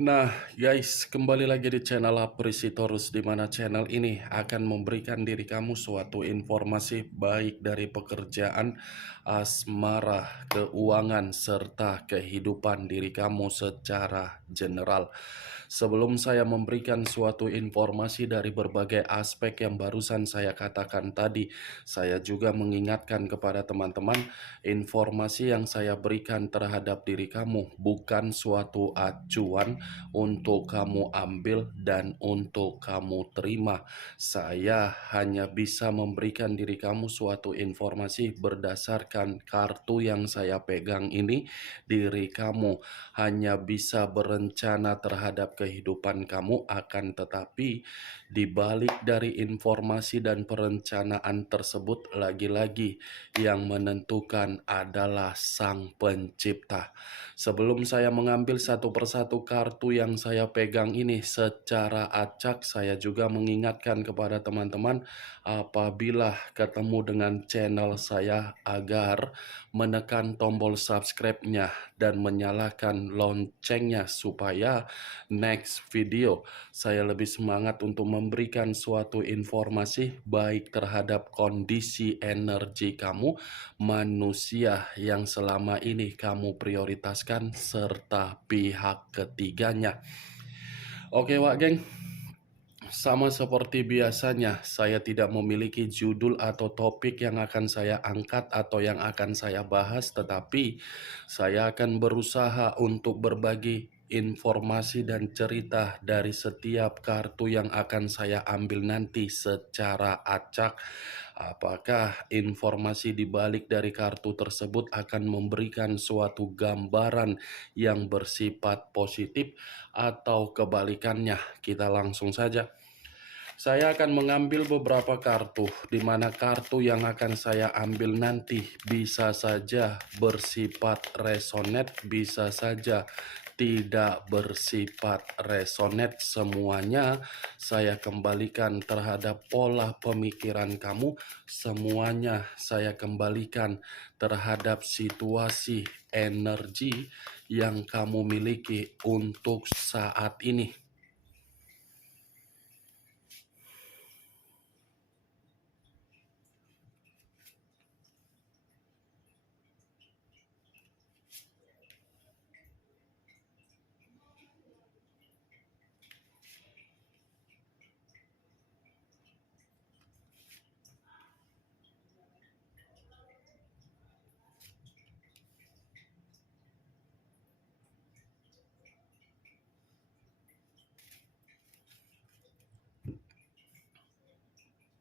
Nah, guys, kembali lagi di channel Apresitorus, di mana channel ini akan memberikan diri kamu suatu informasi baik dari pekerjaan, asmara, keuangan, serta kehidupan diri kamu secara general. Sebelum saya memberikan suatu informasi dari berbagai aspek yang barusan saya katakan tadi, saya juga mengingatkan kepada teman-teman, informasi yang saya berikan terhadap diri kamu bukan suatu acuan untuk kamu ambil dan untuk kamu terima. Saya hanya bisa memberikan diri kamu suatu informasi berdasarkan kartu yang saya pegang ini. Diri kamu hanya bisa berencana terhadap kehidupan kamu, akan tetapi di balik dari informasi dan perencanaan tersebut, lagi-lagi yang menentukan adalah Sang Pencipta. Sebelum saya mengambil satu persatu kartu yang saya pegang ini secara acak, saya juga mengingatkan kepada teman-teman apabila ketemu dengan channel saya agar menekan tombol subscribe-nya dan menyalakan loncengnya supaya next video saya lebih semangat untuk memberikan suatu informasi baik terhadap kondisi energi kamu, manusia yang selama ini kamu prioritaskan, serta pihak ketiganya. Oke Wak geng, sama seperti biasanya, saya tidak memiliki judul atau topik yang akan saya angkat atau yang akan saya bahas, tetapi saya akan berusaha untuk berbagi informasi dan cerita dari setiap kartu yang akan saya ambil nanti secara acak. Apakah informasi di balik dari kartu tersebut akan memberikan suatu gambaran yang bersifat positif atau kebalikannya? Kita langsung saja. Saya akan mengambil beberapa kartu, di mana kartu yang akan saya ambil nanti bisa saja bersifat resonate, bisa saja tidak bersifat resonate. Semuanya saya kembalikan terhadap pola pemikiran kamu, semuanya saya kembalikan terhadap situasi energi yang kamu miliki untuk saat ini.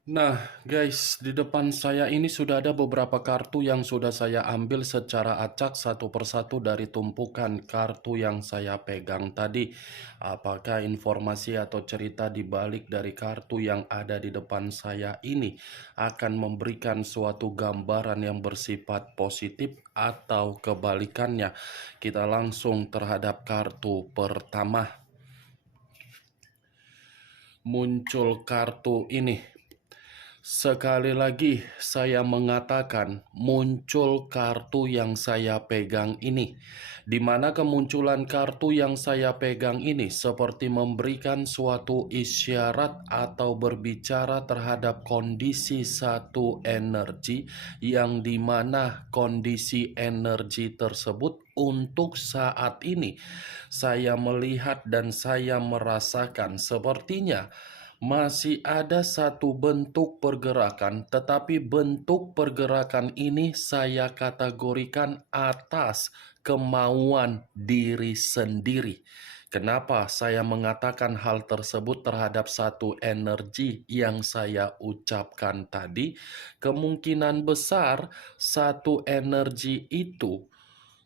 Nah guys, di depan saya ini sudah ada beberapa kartu yang sudah saya ambil secara acak satu persatu dari tumpukan kartu yang saya pegang tadi. Apakah informasi atau cerita di balik dari kartu yang ada di depan saya ini akan memberikan suatu gambaran yang bersifat positif atau kebalikannya? Kita langsung terhadap kartu pertama. Muncul kartu ini. Sekali lagi saya mengatakan muncul kartu yang saya pegang ini, di mana kemunculan kartu yang saya pegang ini seperti memberikan suatu isyarat atau berbicara terhadap kondisi satu energi, yang dimana kondisi energi tersebut untuk saat ini saya melihat dan saya merasakan sepertinya masih ada satu bentuk pergerakan, tetapi bentuk pergerakan ini saya kategorikan atas kemauan diri sendiri. Kenapa saya mengatakan hal tersebut terhadap satu energi yang saya ucapkan tadi? Kemungkinan besar satu energi itu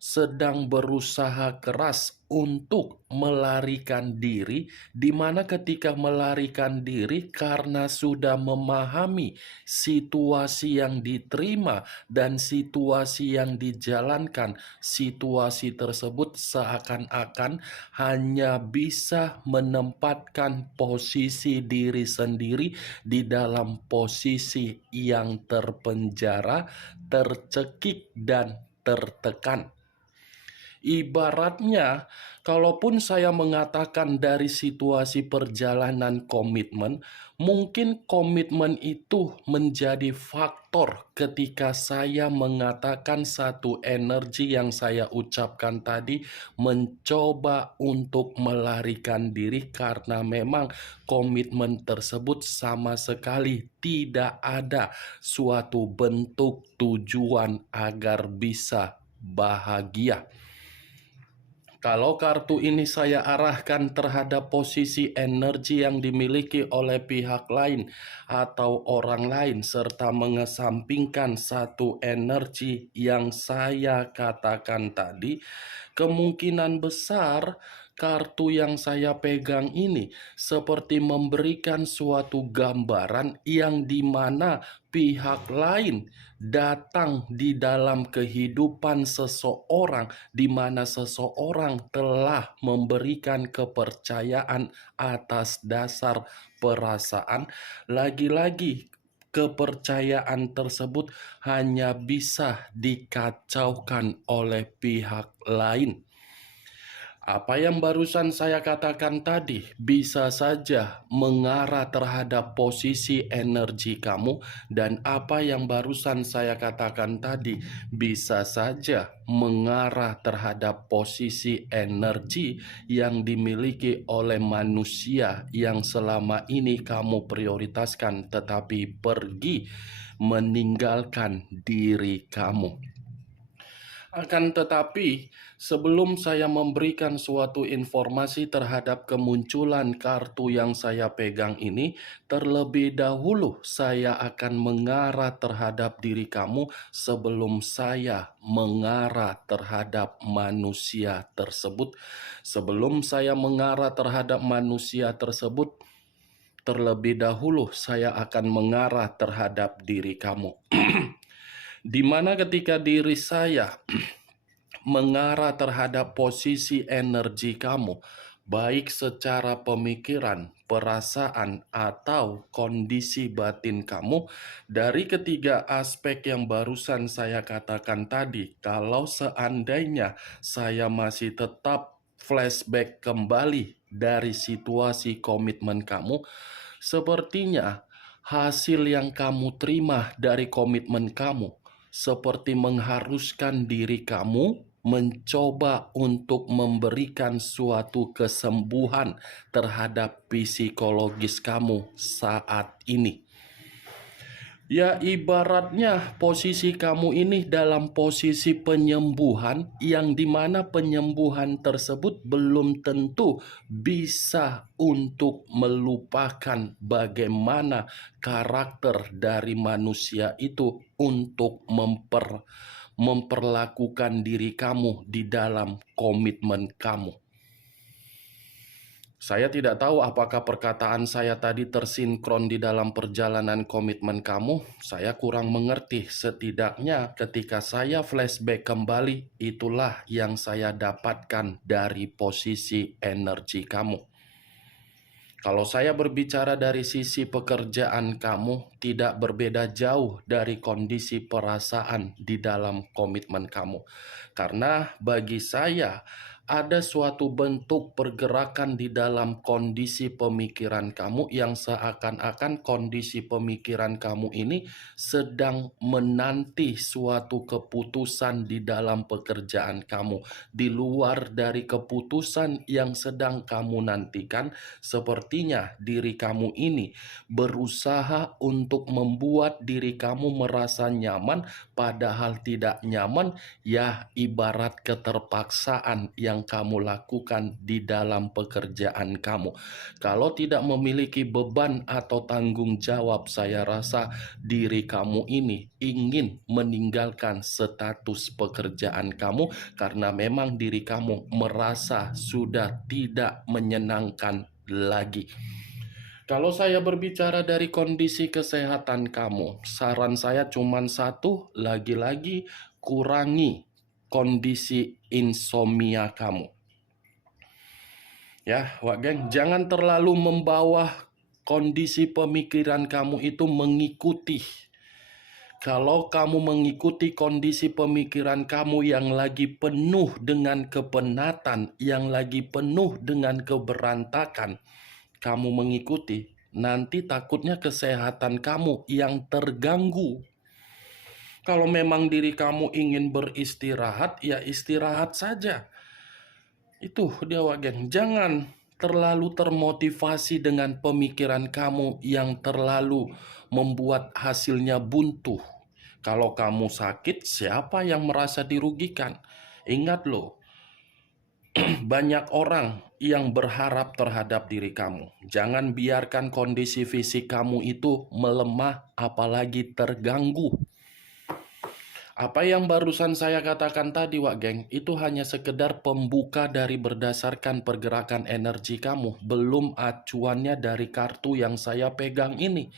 sedang berusaha keras untuk melarikan diri, di mana ketika melarikan diri karena sudah memahami situasi yang diterima dan situasi yang dijalankan, situasi tersebut seakan-akan hanya bisa menempatkan posisi diri sendiri di dalam posisi yang terpenjara, tercekik, dan tertekan. Ibaratnya, kalaupun saya mengatakan dari situasi perjalanan komitmen, mungkin komitmen itu menjadi faktor ketika saya mengatakan satu energi yang saya ucapkan tadi, mencoba untuk melarikan diri karena memang komitmen tersebut sama sekali tidak ada suatu bentuk tujuan agar bisa bahagia. Kalau kartu ini saya arahkan terhadap posisi energi yang dimiliki oleh pihak lain atau orang lain, serta mengesampingkan satu energi yang saya katakan tadi, kemungkinan besar kartu yang saya pegang ini seperti memberikan suatu gambaran yang dimana pihak lain datang di dalam kehidupan seseorang, di mana seseorang telah memberikan kepercayaan atas dasar perasaan. Lagi-lagi, kepercayaan tersebut hanya bisa dikacaukan oleh pihak lain. Apa yang barusan saya katakan tadi bisa saja mengarah terhadap posisi energi kamu, dan apa yang barusan saya katakan tadi bisa saja mengarah terhadap posisi energi yang dimiliki oleh manusia yang selama ini kamu prioritaskan tetapi pergi meninggalkan diri kamu. Akan tetapi, sebelum saya memberikan suatu informasi terhadap kemunculan kartu yang saya pegang ini, terlebih dahulu saya akan mengarah terhadap diri kamu sebelum saya mengarah terhadap manusia tersebut. Sebelum saya mengarah terhadap manusia tersebut, terlebih dahulu saya akan mengarah terhadap diri kamu. Di mana ketika diri saya mengarah terhadap posisi energi kamu, baik secara pemikiran, perasaan, atau kondisi batin kamu, dari ketiga aspek yang barusan saya katakan tadi, kalau seandainya saya masih tetap flashback kembali dari situasi komitmen kamu, sepertinya hasil yang kamu terima dari komitmen kamu seperti mengharuskan diri kamu mencoba untuk memberikan suatu kesembuhan terhadap psikologis kamu saat ini. Ya, ibaratnya posisi kamu ini dalam posisi penyembuhan, yang dimana penyembuhan tersebut belum tentu bisa untuk melupakan bagaimana karakter dari manusia itu untuk memperlakukan diri kamu di dalam komitmen kamu. Saya tidak tahu apakah perkataan saya tadi tersinkron di dalam perjalanan komitmen kamu. Saya kurang mengerti. Setidaknya ketika saya flashback kembali, itulah yang saya dapatkan dari posisi energi kamu. Kalau saya berbicara dari sisi pekerjaan kamu, tidak berbeda jauh dari kondisi perasaan di dalam komitmen kamu. Karena bagi saya, ada suatu bentuk pergerakan di dalam kondisi pemikiran kamu yang seakan-akan kondisi pemikiran kamu ini sedang menanti suatu keputusan di dalam pekerjaan kamu. Di luar dari keputusan yang sedang kamu nantikan, sepertinya diri kamu ini berusaha untuk membuat diri kamu merasa nyaman, padahal tidak nyaman. Ya, ibarat keterpaksaan yang yang kamu lakukan di dalam pekerjaan kamu. Kalau tidak memiliki beban atau tanggung jawab, saya rasa diri kamu ini ingin meninggalkan status pekerjaan kamu karena memang diri kamu merasa sudah tidak menyenangkan lagi. Kalau saya berbicara dari kondisi kesehatan kamu, saran saya cuma satu, lagi-lagi kurangi kondisi insomnia kamu. Ya, Wak Geng, jangan terlalu membawa kondisi pemikiran kamu itu mengikuti. Kalau kamu mengikuti kondisi pemikiran kamu yang lagi penuh dengan kepenatan, yang lagi penuh dengan keberantakan, kamu mengikuti, nanti takutnya kesehatan kamu yang terganggu. Kalau memang diri kamu ingin beristirahat, ya istirahat saja. Itu dia, Wagen. Jangan terlalu termotivasi dengan pemikiran kamu yang terlalu membuat hasilnya buntu. Kalau kamu sakit, siapa yang merasa dirugikan? Ingat loh, banyak orang yang berharap terhadap diri kamu. Jangan biarkan kondisi fisik kamu itu melemah, apalagi terganggu. Apa yang barusan saya katakan tadi, Wak Geng, itu hanya sekedar pembuka dari berdasarkan pergerakan energi kamu, belum acuannya dari kartu yang saya pegang ini.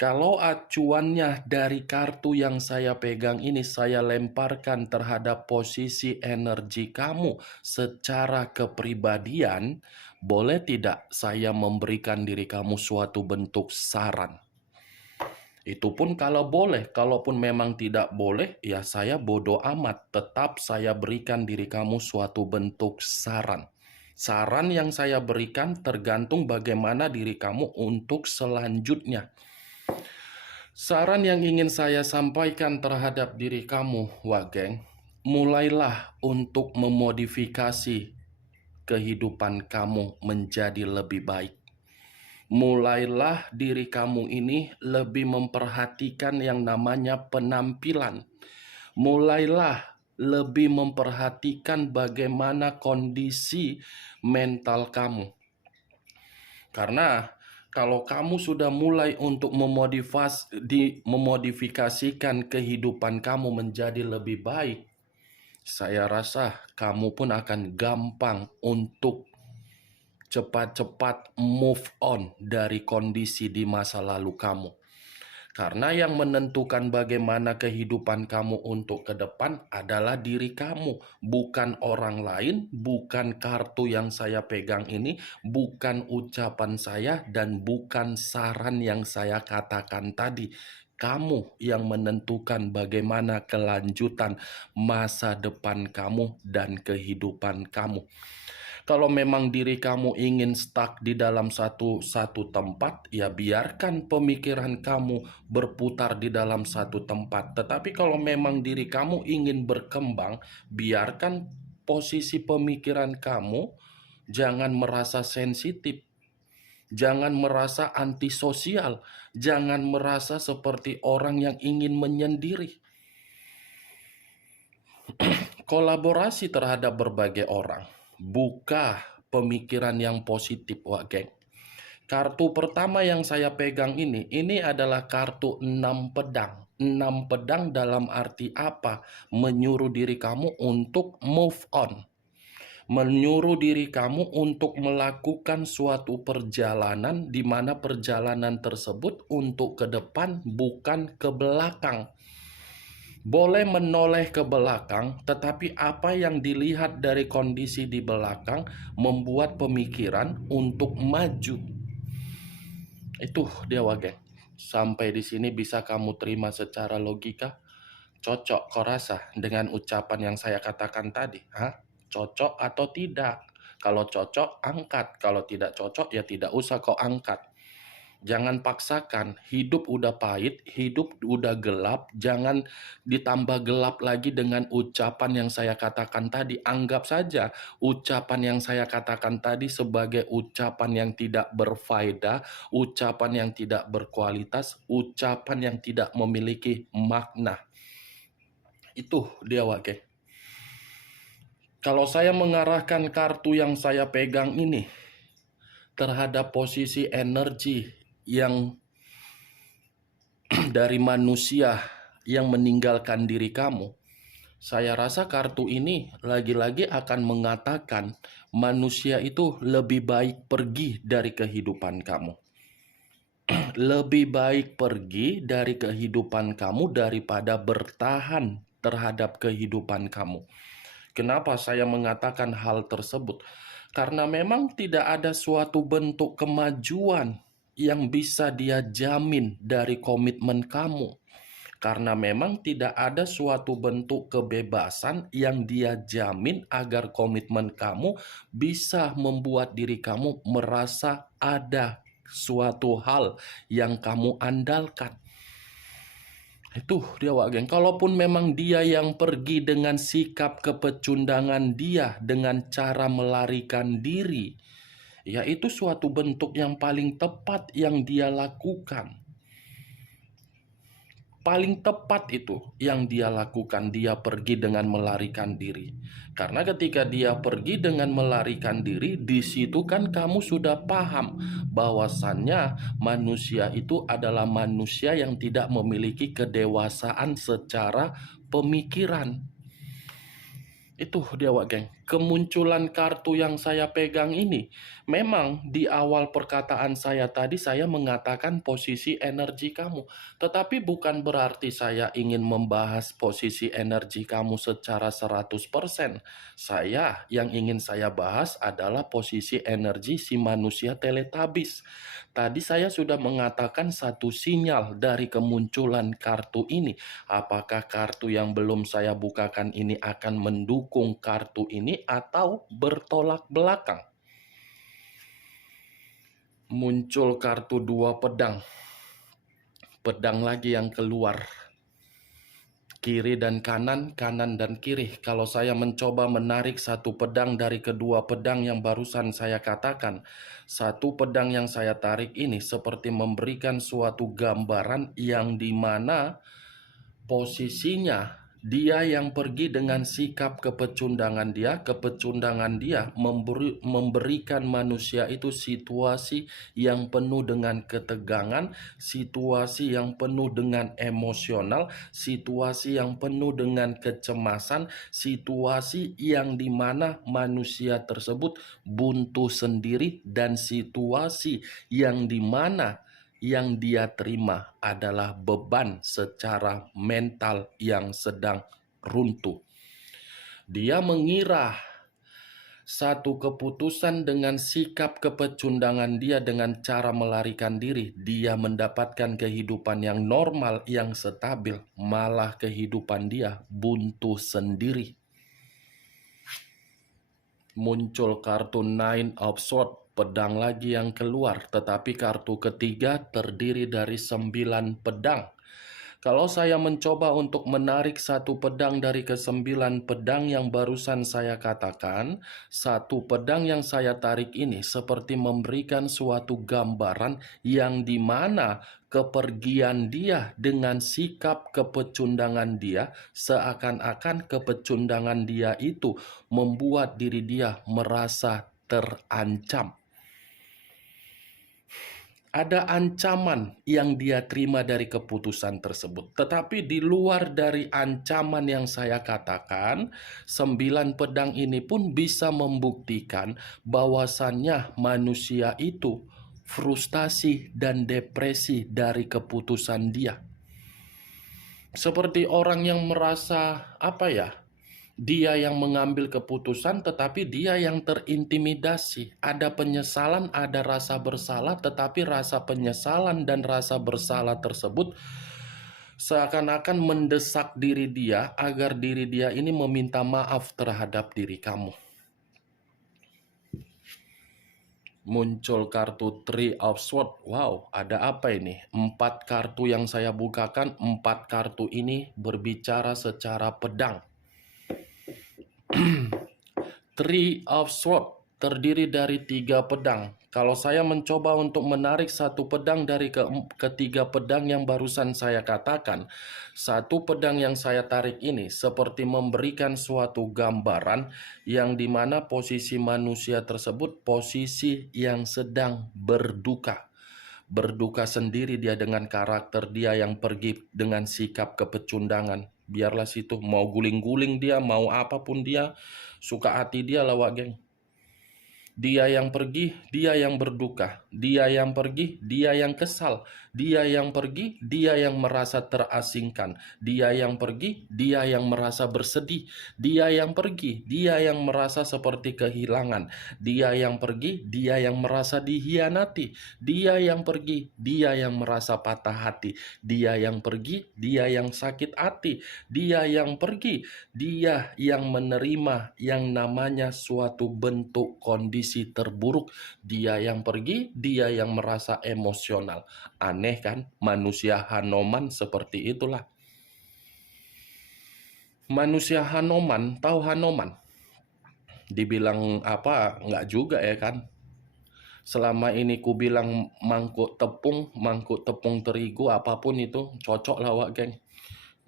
Kalau acuannya dari kartu yang saya pegang ini, saya lemparkan terhadap posisi energi kamu secara kepribadian, boleh tidak saya memberikan diri kamu suatu bentuk saran? Itu pun kalau boleh, kalaupun memang tidak boleh, ya saya bodoh amat. Tetap saya berikan diri kamu suatu bentuk saran. Saran yang saya berikan tergantung bagaimana diri kamu untuk selanjutnya. Saran yang ingin saya sampaikan terhadap diri kamu, Wageng, mulailah untuk memodifikasi kehidupan kamu menjadi lebih baik. Mulailah diri kamu ini lebih memperhatikan yang namanya penampilan. Mulailah lebih memperhatikan bagaimana kondisi mental kamu. Karena kalau kamu sudah mulai untuk memodifikasikan kehidupan kamu menjadi lebih baik, saya rasa kamu pun akan gampang untuk cepat-cepat move on dari kondisi di masa lalu kamu. Karena yang menentukan bagaimana kehidupan kamu untuk ke depan adalah diri kamu, bukan orang lain, bukan kartu yang saya pegang ini, bukan ucapan saya, dan bukan saran yang saya katakan tadi. Kamu yang menentukan bagaimana kelanjutan masa depan kamu dan kehidupan kamu. Kalau memang diri kamu ingin stuck di dalam satu tempat, ya biarkan pemikiran kamu berputar di dalam satu tempat. Tetapi kalau memang diri kamu ingin berkembang, biarkan posisi pemikiran kamu jangan merasa sensitif. Jangan merasa antisosial. Jangan merasa seperti orang yang ingin menyendiri. Kolaborasi terhadap berbagai orang. Buka pemikiran yang positif, Wak Geng. Kartu pertama yang saya pegang ini adalah kartu 6 pedang. 6 pedang dalam arti apa? Menyuruh diri kamu untuk move on. Menyuruh diri kamu untuk melakukan suatu perjalanan di mana perjalanan tersebut untuk ke depan bukan ke belakang. Boleh menoleh ke belakang, tetapi apa yang dilihat dari kondisi di belakang membuat pemikiran untuk maju. Itu dia, Wage. Sampai di sini bisa kamu terima secara logika? Cocok kau rasa dengan ucapan yang saya katakan tadi? Hah? Cocok atau tidak? Kalau cocok, angkat. Kalau tidak cocok, ya tidak usah kau angkat. Jangan paksakan, hidup udah pahit, hidup udah gelap, jangan ditambah gelap lagi dengan ucapan yang saya katakan tadi. Anggap saja ucapan yang saya katakan tadi sebagai ucapan yang tidak berfaedah, ucapan yang tidak berkualitas, ucapan yang tidak memiliki makna. Itu dia, Wake. Kalau saya mengarahkan kartu yang saya pegang ini terhadap posisi energi yang dari manusia yang meninggalkan diri kamu, saya rasa kartu ini lagi-lagi akan mengatakan manusia itu lebih baik pergi dari kehidupan kamu. Lebih baik pergi dari kehidupan kamu daripada bertahan terhadap kehidupan kamu. Kenapa saya mengatakan hal tersebut? Karena memang tidak ada suatu bentuk kemajuan yang bisa dia jamin dari komitmen kamu. Karena memang tidak ada suatu bentuk kebebasan yang dia jamin agar komitmen kamu bisa membuat diri kamu merasa ada suatu hal yang kamu andalkan. Itu dia Wak Geng. Kalaupun memang dia yang pergi dengan sikap kepecundangan dia, dengan cara melarikan diri, ya itu suatu bentuk yang paling tepat yang dia lakukan. Paling tepat itu yang dia lakukan, dia pergi dengan melarikan diri. Karena ketika dia pergi dengan melarikan diri, di situ kan kamu sudah paham bahwasannya manusia itu adalah manusia yang tidak memiliki kedewasaan secara pemikiran. Itu dia Wak Geng. Kemunculan kartu yang saya pegang ini, memang di awal perkataan saya tadi saya mengatakan posisi energi kamu. Tetapi bukan berarti saya ingin membahas posisi energi kamu secara 100%. Yang ingin saya bahas adalah posisi energi si manusia teletabis. Tadi saya sudah mengatakan satu sinyal dari kemunculan kartu ini. Apakah kartu yang belum saya bukakan ini akan mendukung kartu ini atau bertolak belakang? Muncul kartu 2 pedang. Pedang lagi yang keluar. Kiri dan kanan, kanan dan kiri. Kalau saya mencoba menarik satu pedang dari kedua pedang yang barusan saya katakan, satu pedang yang saya tarik ini seperti memberikan suatu gambaran yang dimana posisinya dia yang pergi dengan sikap kepecundangan dia memberikan manusia itu situasi yang penuh dengan ketegangan, situasi yang penuh dengan emosional, situasi yang penuh dengan kecemasan, situasi yang dimana manusia tersebut buntu sendiri, dan situasi yang dimana yang dia terima adalah beban secara mental yang sedang runtuh. Dia mengira satu keputusan dengan sikap kepecundangan dia dengan cara melarikan diri, dia mendapatkan kehidupan yang normal, yang stabil, malah kehidupan dia buntu sendiri. Muncul kartu Nine of Swords. Pedang lagi yang keluar, tetapi kartu ketiga terdiri dari 9 pedang. Kalau saya mencoba untuk menarik satu pedang dari ke-9 pedang yang barusan saya katakan, satu pedang yang saya tarik ini seperti memberikan suatu gambaran yang dimana kepergian dia dengan sikap kepecundangan dia, seakan-akan kepecundangan dia itu membuat diri dia merasa terancam. Ada ancaman yang dia terima dari keputusan tersebut. Tetapi di luar dari ancaman yang saya katakan, 9 pedang ini pun bisa membuktikan bahwasannya manusia itu frustasi dan depresi dari keputusan dia. Seperti orang yang merasa dia yang mengambil keputusan, tetapi dia yang terintimidasi. Ada penyesalan, ada rasa bersalah, tetapi rasa penyesalan dan rasa bersalah tersebut seakan-akan mendesak diri dia agar diri dia ini meminta maaf terhadap diri kamu. Muncul kartu Three of Swords. Wow, ada apa ini? 4 kartu yang saya bukakan, 4 kartu ini berbicara secara pedang. Three of Swords terdiri dari 3 pedang. Kalau saya mencoba untuk menarik satu pedang dari ketiga pedang yang barusan saya katakan, satu pedang yang saya tarik ini seperti memberikan suatu gambaran yang dimana posisi manusia tersebut posisi yang sedang berduka. Berduka sendiri dia dengan karakter dia yang pergi dengan sikap kepecundangan. Biarlah situ, mau guling-guling dia, mau apapun dia, suka hati dia lah wak geng. Dia yang pergi, dia yang berduka. Dia yang pergi, dia yang kesal. Dia yang pergi, dia yang merasa terasingkan. Dia yang pergi, dia yang merasa bersedih. Dia yang pergi, dia yang merasa seperti kehilangan. Dia yang pergi, dia yang merasa dihianati. Dia yang pergi, dia yang merasa patah hati. Dia yang pergi, dia yang sakit hati. Dia yang pergi, dia yang menerima yang namanya suatu bentuk kondisi terburuk. Dia yang pergi, dia yang merasa emosional. Aneh kan? Manusia Hanoman seperti itulah. Manusia Hanoman, tahu Hanoman? Dibilang apa? Enggak juga ya kan? Selama ini ku bilang mangkuk tepung terigu, apapun itu, cocok lah wak geng.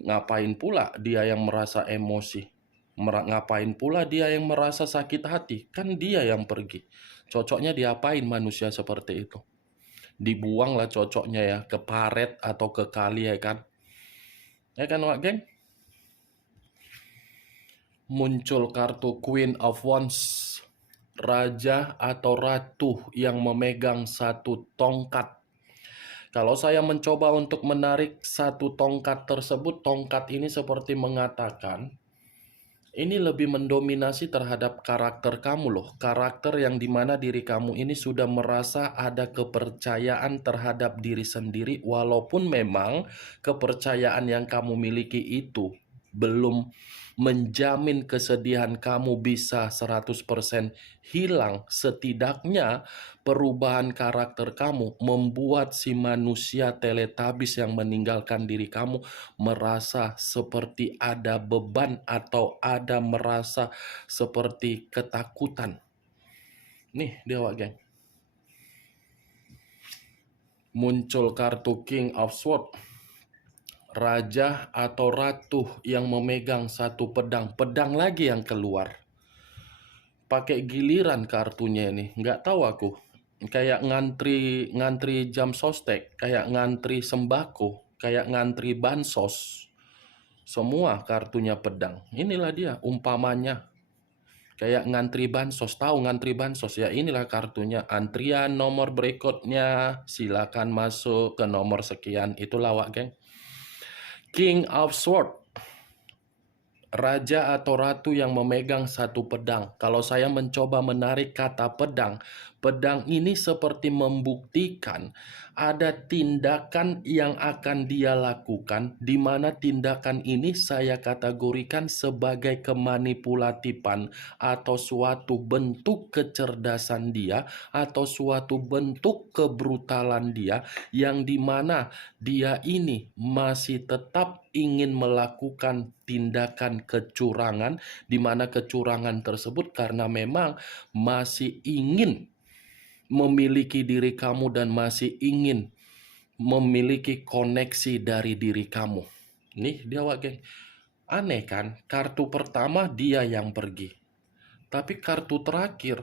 Ngapain pula dia yang merasa emosi? Ngapain pula dia yang merasa sakit hati? Kan dia yang pergi. Cocoknya diapain manusia seperti itu? Dibuanglah cocoknya ya, ke paret atau ke kali ya kan? Ya kan wak geng? Muncul kartu Queen of Wands. Raja atau ratu yang memegang satu tongkat. Kalau saya mencoba untuk menarik satu tongkat tersebut, tongkat ini seperti mengatakan, ini lebih mendominasi terhadap karakter kamu loh. Karakter yang dimana diri kamu ini sudah merasa ada kepercayaan terhadap diri sendiri. Walaupun memang kepercayaan yang kamu miliki itu belum menjamin kesedihan kamu bisa 100% hilang. Setidaknya perubahan karakter kamu membuat si manusia teletabis yang meninggalkan diri kamu merasa seperti ada beban atau ada merasa seperti ketakutan. Nih dia wak geng. Muncul kartu King of Swords. Raja atau ratu yang memegang satu pedang. Pedang lagi yang keluar. Pakai giliran kartunya ini. Nggak tahu aku. Kayak ngantri jam sostek. Kayak ngantri sembako. Kayak ngantri bansos. Semua kartunya pedang. Inilah dia umpamanya. Kayak ngantri bansos. Tahu ngantri bansos? Ya inilah kartunya. Antrian nomor berikutnya. Silakan masuk ke nomor sekian. Itulah wak geng. King of Swords. Raja atau ratu yang memegang satu pedang. Kalau saya mencoba menarik kata pedang, pedang ini seperti membuktikan ada tindakan yang akan dia lakukan, di mana tindakan ini saya kategorikan sebagai kemanipulatifan atau suatu bentuk kecerdasan dia atau suatu bentuk kebrutalan dia, yang dimana dia ini masih tetap ingin melakukan tindakan kecurangan, di mana kecurangan tersebut karena memang masih ingin memiliki diri kamu dan masih ingin memiliki koneksi dari diri kamu. Nih dia wak geng. Aneh kan? Kartu pertama dia yang pergi. Tapi kartu terakhir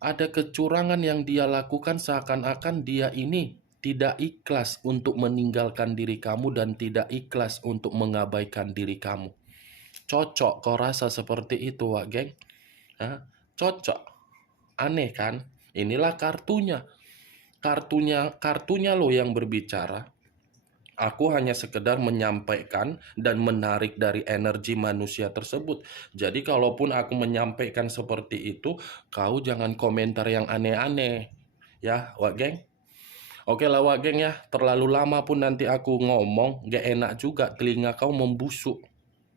ada kecurangan yang dia lakukan, seakan-akan dia ini tidak ikhlas untuk meninggalkan diri kamu dan tidak ikhlas untuk mengabaikan diri kamu. Cocok kau rasa seperti itu wak geng? Hah? Cocok. Aneh kan? Inilah kartunya. Kartunya lo yang berbicara. Aku hanya sekedar menyampaikan dan menarik dari energi manusia tersebut. Jadi kalaupun aku menyampaikan seperti itu, kau jangan komentar yang aneh-aneh. Ya, wak geng? Oke lah wak geng ya, terlalu lama pun nanti aku ngomong, gak enak juga, telinga kau membusuk.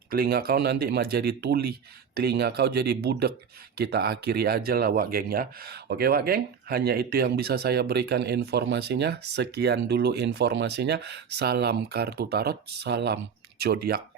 Telinga kau nanti mah jadi tuli, telinga kau jadi budek. Kita akhiri aja lah wak geng ya. Oke wak geng, hanya itu yang bisa saya berikan informasinya. Sekian dulu informasinya. Salam kartu tarot, salam zodiak.